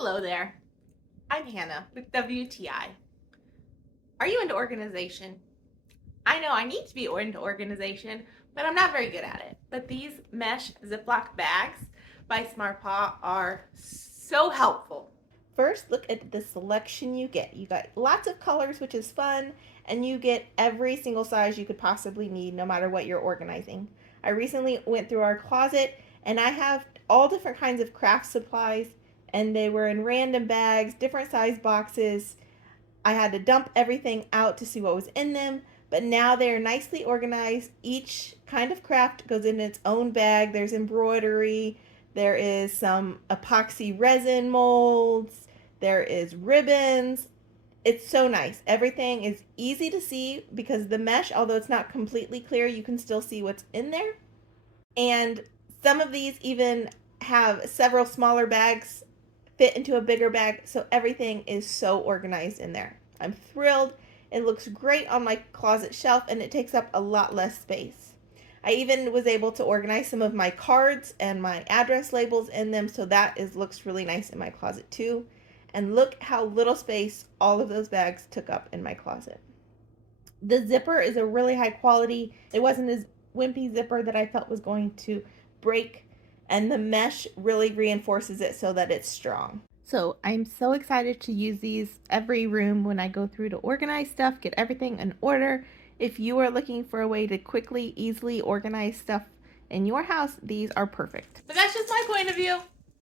Hello there. I'm Hannah with WTI. Are you into organization? I know I need to be into organization, but I'm not very good at it. But these mesh Ziploc bags by Smarpau are so helpful. First, look at the selection you get. You got lots of colors, which is fun, and you get every single size you could possibly need, no matter what you're organizing. I recently went through our closet, and I have all different kinds of craft supplies, and they were in random bags, different size boxes. I had to dump everything out to see what was in them, but now they're nicely organized. Each kind of craft goes in its own bag. There's embroidery, there is some epoxy resin molds, there is ribbons. It's so nice. Everything is easy to see because the mesh, although it's not completely clear, you can still see what's in there. And some of these even have several smaller bags fit into a bigger bag, so everything is so organized in there. I'm thrilled. It looks great on my closet shelf, and it takes up a lot less space. I even was able to organize some of my cards and my address labels in them, so that looks really nice in my closet too. And look how little space all of those bags took up in my closet. The zipper is a really high quality. It wasn't as wimpy zipper that I felt was going to break, and the mesh really reinforces it so that it's strong. So I'm so excited to use these every room when I go through to organize stuff, get everything in order. If you are looking for a way to quickly, easily organize stuff in your house, these are perfect. But that's just my point of view.